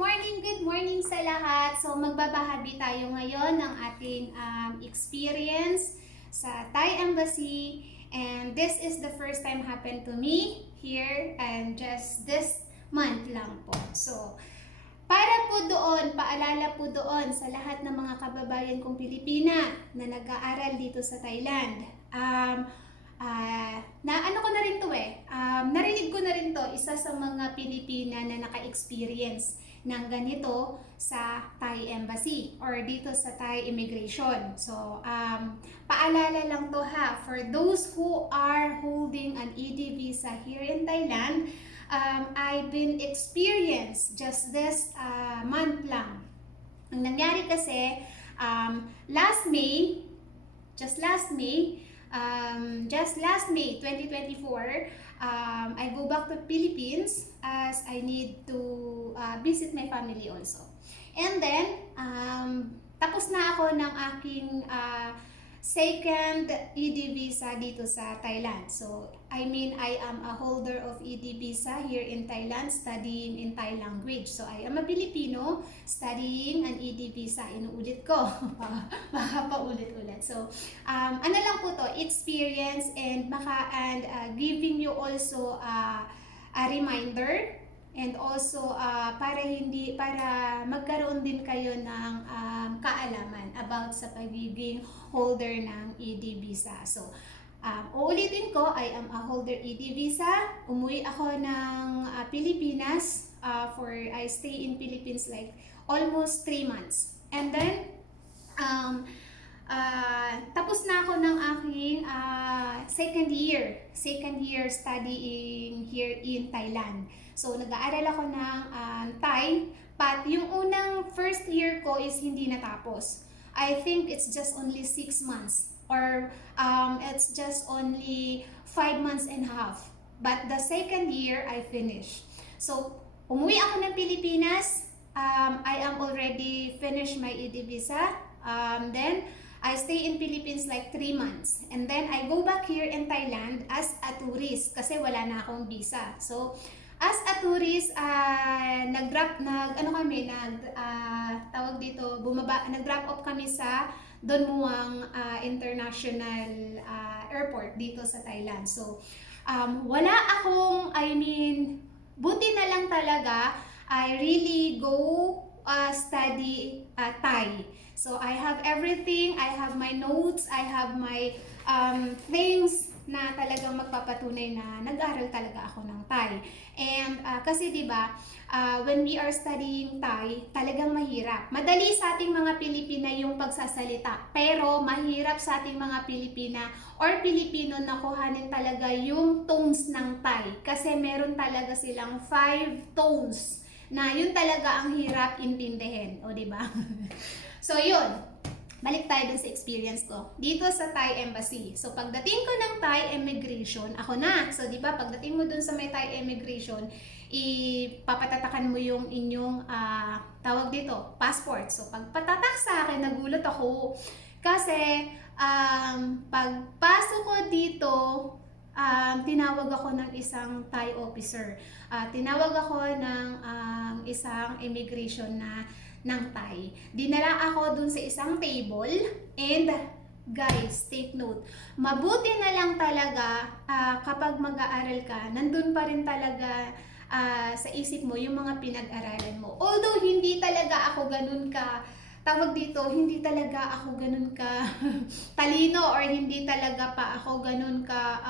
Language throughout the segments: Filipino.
good morning sa lahat. So magbabahagi tayo ngayon ng ating experience sa Thai Embassy, and this is the first time happened to me here and just this month lang po. So para po doon, paalala po doon sa lahat ng mga kababayan kong Pilipina na nag-aaral dito sa Thailand. Ano ko na rin to narinig ko na rin to, isa sa mga Pilipina na naka-experience ng ganito sa Thai Embassy or dito sa Thai Immigration. So, paalala lang to for those who are holding an ED visa here in Thailand. I've been experienced just this month lang. Ang nangyari kasi, last May 2024, I go back to Philippines as I need to visit my family also. And then, tapos na ako ng aking second ED visa dito sa Thailand. So, I am a holder of ED visa here in Thailand, studying in Thai language. So, I am a Filipino studying an ED visa. Inuulit ko. Baka pa ulit-ulit. So, ano lang po to, experience and giving you also a reminder, and also para magkaroon din kayo ng kaalaman about sa pagiging holder ng ED visa. So, uulitin ko, I am a holder ED visa. Umuwi ako ng Pilipinas I stay in Philippines like almost 3 months. And then, tapos na ako ng aking second year studying here in Thailand. So, nag-aaral ako ng Thai, but yung unang first year ko is hindi natapos. I think it's just only 6 months or it's just only 5 months and a half. But the second year, I finished. So, umuwi ako ng Pilipinas. I am already finished my ED visa. Then, I stay in Philippines like 3 months. And then, I go back here in Thailand as a tourist kasi wala na akong visa. So, as a tourist, nag-drop off kami sa Don Muang International Airport dito sa Thailand. So, wala akong, buti na lang talaga, I really go study Thai. So, I have everything, I have my notes, I have my things na talagang magpapatunay na nag-aral talaga ako ng Thai. And kasi 'di ba, when we are studying Thai, talagang mahirap. Madali sa ating mga Pilipina yung pagsasalita, pero mahirap sa ating mga Pilipina or Pilipino na kuhanin talaga yung tones ng Thai. Kasi meron talaga silang 5 tones na yun talaga ang hirap intindihin, o 'di ba? So, yun. Balik tayo dun sa experience ko dito sa Thai Embassy. So, pagdating ko ng Thai Immigration, ako na. So, di ba, pagdating mo dun sa may Thai Immigration, ipapatatakan mo yung inyong, tawag dito, passport. So, pagpatatak sa akin, nagulat ako. Kasi, pagpasok ko dito, tinawag ako ng isang Thai officer. Tinawag ako ng isang immigration ng Thai. Dinala ako dun sa isang table, and guys, take note, mabuti na lang talaga kapag mag-aaral ka, nandun pa rin talaga sa isip mo yung mga pinag-aralan mo. Although hindi talaga ako ganun ka, hindi talaga ako ganun ka talino, or hindi talaga pa ako ganun ka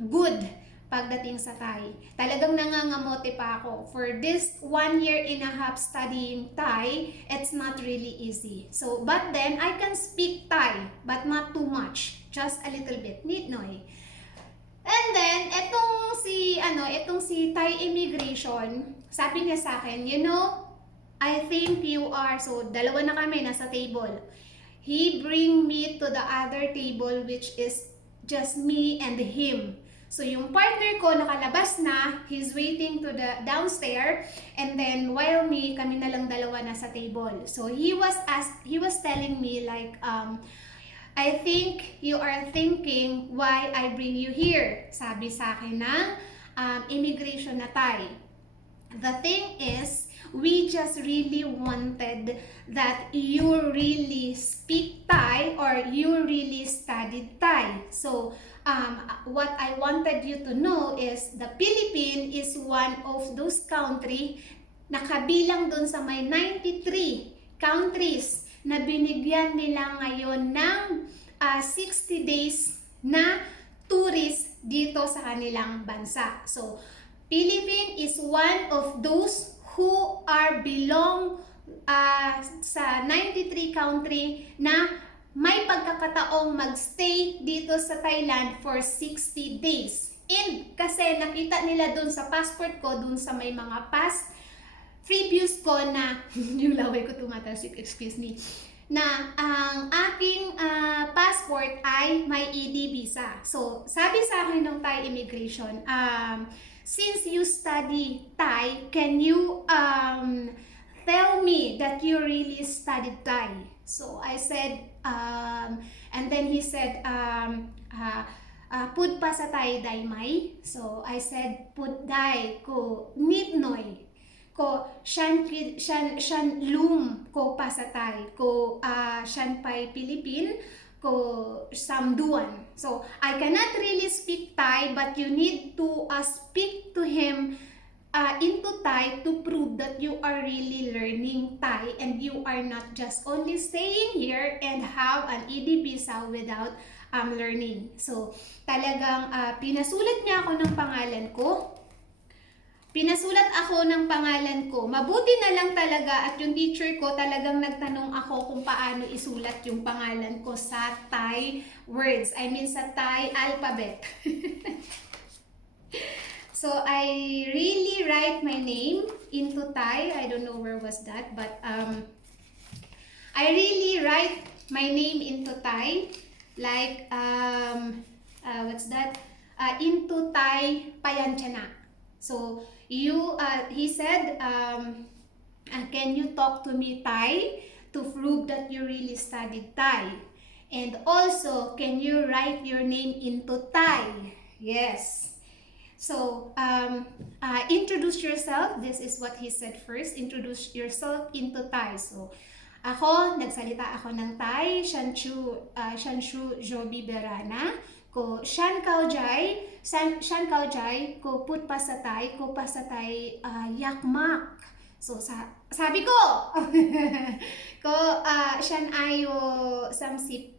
good pagdating sa Thai. Talagang nangangamote pa ako. For this 1 year and a half studying Thai, it's not really easy. So, but then, I can speak Thai, but not too much. Just a little bit. Need noy. And then, etong si Thai Immigration, sabi niya sa akin, I think you are, so dalawa na kami, nasa table. He bring me to the other table, which is just me and him. So, yung partner ko nakalabas na, he's waiting to the downstairs, and then while kami na lang dalawa na sa table. So, he was telling me like, I think you are thinking why I bring you here. Sabi sa akin ng immigration na Thai. The thing is, we just really wanted that you really speak Thai or you really studied Thai. So what I wanted you to know is the Philippines is one of those country na kabilang dun sa may 93 countries na binigyan nila ngayon ng 60 days na tourist dito sa kanilang bansa. So, Philippines is one of those who are belong sa 93 country na may pagkakataong magstay dito sa Thailand for 60 days. And kasi nakita nila dun sa passport ko, dun sa may mga past previous ko na, yung laway ko tumatalsik, excuse me, na ang aking passport ay may ED visa. So, sabi sa akin ng Thai immigration, since you study Thai, can you tell me that you really studied Thai? So, I said, and then he said, put pa sa Thai dai mai. So, I said, put dai ko nit noi. Ko shan lum ko pa sa Thai ko shan pai Philippine ko samduan. So I cannot really speak Thai, but you need to speak to him into Thai to prove that you are really learning Thai and you are not just only staying here and have an ED visa without learning. So talagang pinasulat niya ako ng pangalan ko. Pinasulat ako ng pangalan ko. Mabuti na lang talaga at yung teacher ko talagang nagtanong ako kung paano isulat yung pangalan ko sa Thai words. I mean sa Thai alphabet. So I really write my name into Thai. I don't know where was that, but I really write my name into Thai. Like, what's that? Into Thai Payanchana. So, he said, can you talk to me Thai to prove that you really studied Thai? And also, can you write your name into Thai? Yes. So, introduce yourself. This is what he said first. Introduce yourself into Thai. So, nagsalita ako ng Thai. Shanshu Joby Berana. Ko Shan Kao Jai, ko put pa sa Thai, ko pa sa Thai yakmak. So sabi ko, ko Shan Ayo Samsip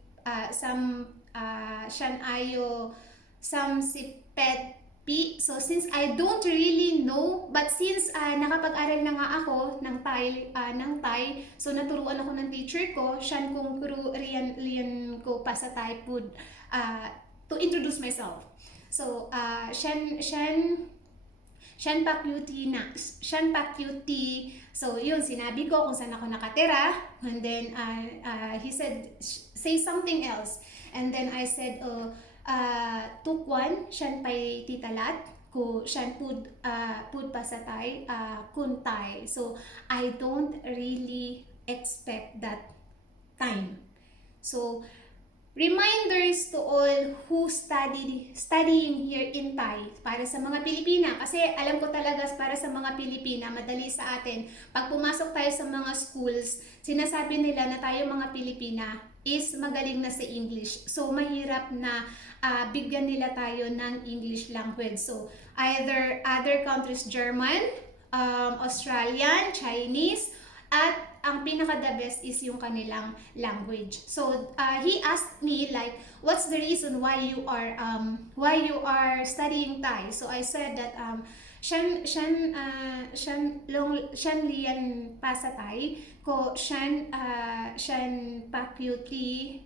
Shan Ayo Samsipet Pi. So since I don't really know, but since nakapag-aral na nga ako ng Thai, so naturuan ako ng teacher ko, Shan kung kuru riyan ko pa sa Thai food to introduce myself. So, Shan Pakyuti. So, yun, sinabi ko kung saan ako nakatira. And then, he said, say something else. And then I said, Tukwan, Shan Pay Titalat. Ko Shan Pud pa sa Thai, Kun Thai. So, I don't really expect that time. So, reminders to all who studying here in Thai para sa mga Pilipina, kasi alam ko talaga para sa mga Pilipina madali sa atin pag pumasok tayo sa mga schools, sinasabi nila na tayo mga Pilipina is magaling na sa English, so mahirap na bigyan nila tayo ng English language. So either other countries, German, Australian, Chinese, at ang pinaka-the best is yung kanilang language. So he asked me like, what's the reason why you are studying Thai? So I said that Shan lian pa sa Thai ko Shan pakyuti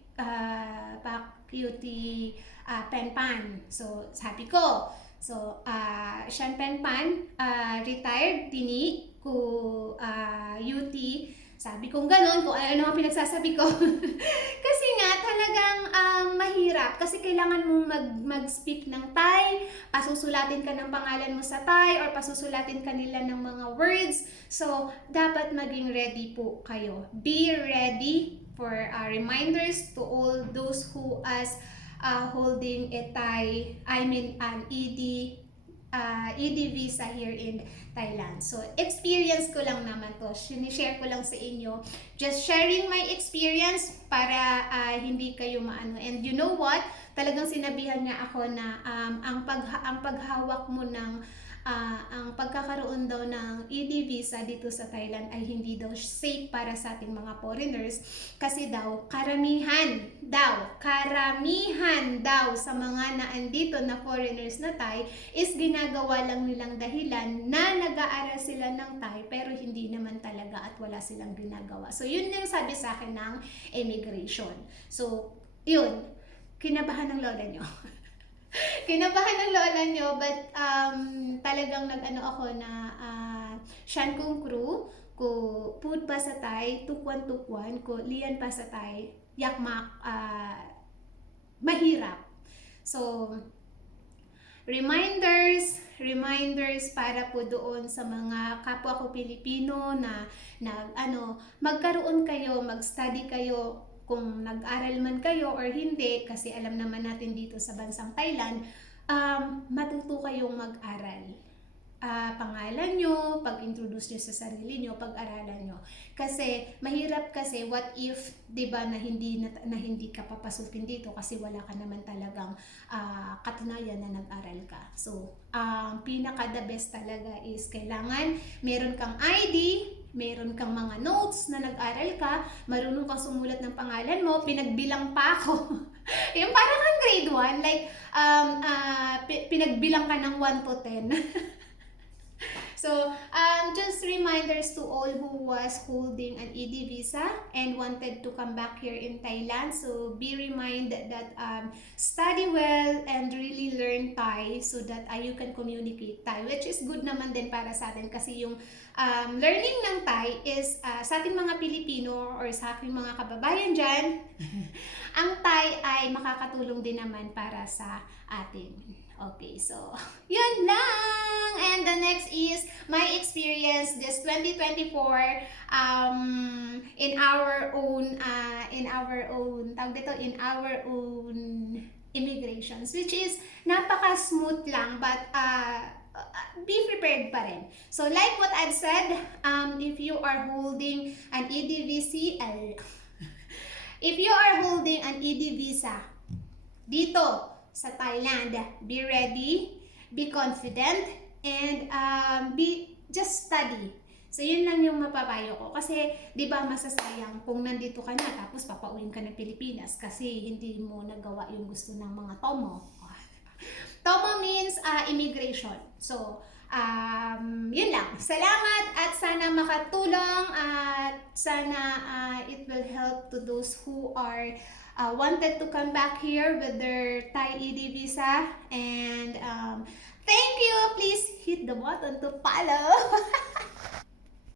penpan. So sabi ko, so Shan penpan retired tini ko UT. Sabi kong ganun, kung ano ang pinagsasabi ko. Kasi nga, talagang mahirap. Kasi kailangan mong mag-speak ng Thai, pasusulatin ka ng pangalan mo sa Thai, or pasusulatin ka nila ng mga words. So, dapat maging ready po kayo. Be ready for reminders to all those who holding a Thai, an ED ED visa here in Thailand. So, experience ko lang naman to. Sinishare ko lang sa inyo. Just sharing my experience para hindi kayo maano. And you know what? Talagang sinabihan niya ako na ang paghawak mo ng ang pagkakaroon daw ng ED visa dito sa Thailand ay hindi daw safe para sa ating mga foreigners kasi daw karamihan daw sa mga naandito na foreigners na Thai is ginagawa lang nilang dahilan na nag-aaral sila ng Thai pero hindi naman talaga at wala silang ginagawa. So yun yung sabi sa akin ng immigration. So yun, kinabahan ng lola nyo. Kinabahan ng lola nyo, but talagang nag-ano ako na Shan Kung Kru, ko Pud pa sa Thai, Tukwan, ko Lian pa sa Thai, Yakmak, mahirap. So, reminders para po doon sa mga kapwa ko Pilipino na magkaroon kayo, mag-study kayo kung nag-aral man kayo or hindi, kasi alam naman natin dito sa bansang Thailand, matuto kayong mag-aral. Pangalan nyo, pag-introduce nyo sa sarili nyo, pag-aralan nyo. Kasi mahirap kasi what if, 'di ba, na hindi ka papasukin dito kasi wala ka naman talagang katunayan na nag-aral ka. So, pinaka the best talaga is kailangan meron kang ID, meron kang mga notes na nag-aral ka, marunong kang sumulat ng pangalan mo, pinagbilang pa ako. Yung parang kang grade 1, like pinagbilang ka ng 1 to 10. So, just reminders to all who was holding an ED visa and wanted to come back here in Thailand. So, be reminded that study well and really learn Thai so that you can communicate Thai, which is good naman din para sa atin kasi yung learning ng Thai is sa ating mga Pilipino or sa ating mga kababayan dyan, ang Thai ay makakatulong din naman para sa atin. Okay, so yun lang. And the next is my experience this 2024 in our own immigrations, which is napaka-smooth lang, but be prepared pa rin. So like what I've said, if you are holding an ED visa dito sa Thailand, be ready, be confident, and just study. So yun lang yung mapapayo ko kasi 'di ba masasayang kung nandito ka na tapos papauwiin ka ng Pilipinas kasi hindi mo nagawa yung gusto ng mga TOMO. TOMO means immigration. So yun lang. Salamat at sana makatulong at sana it will help to those who are wanted to come back here with their Thai ED visa. And thank you. Please hit the button to follow.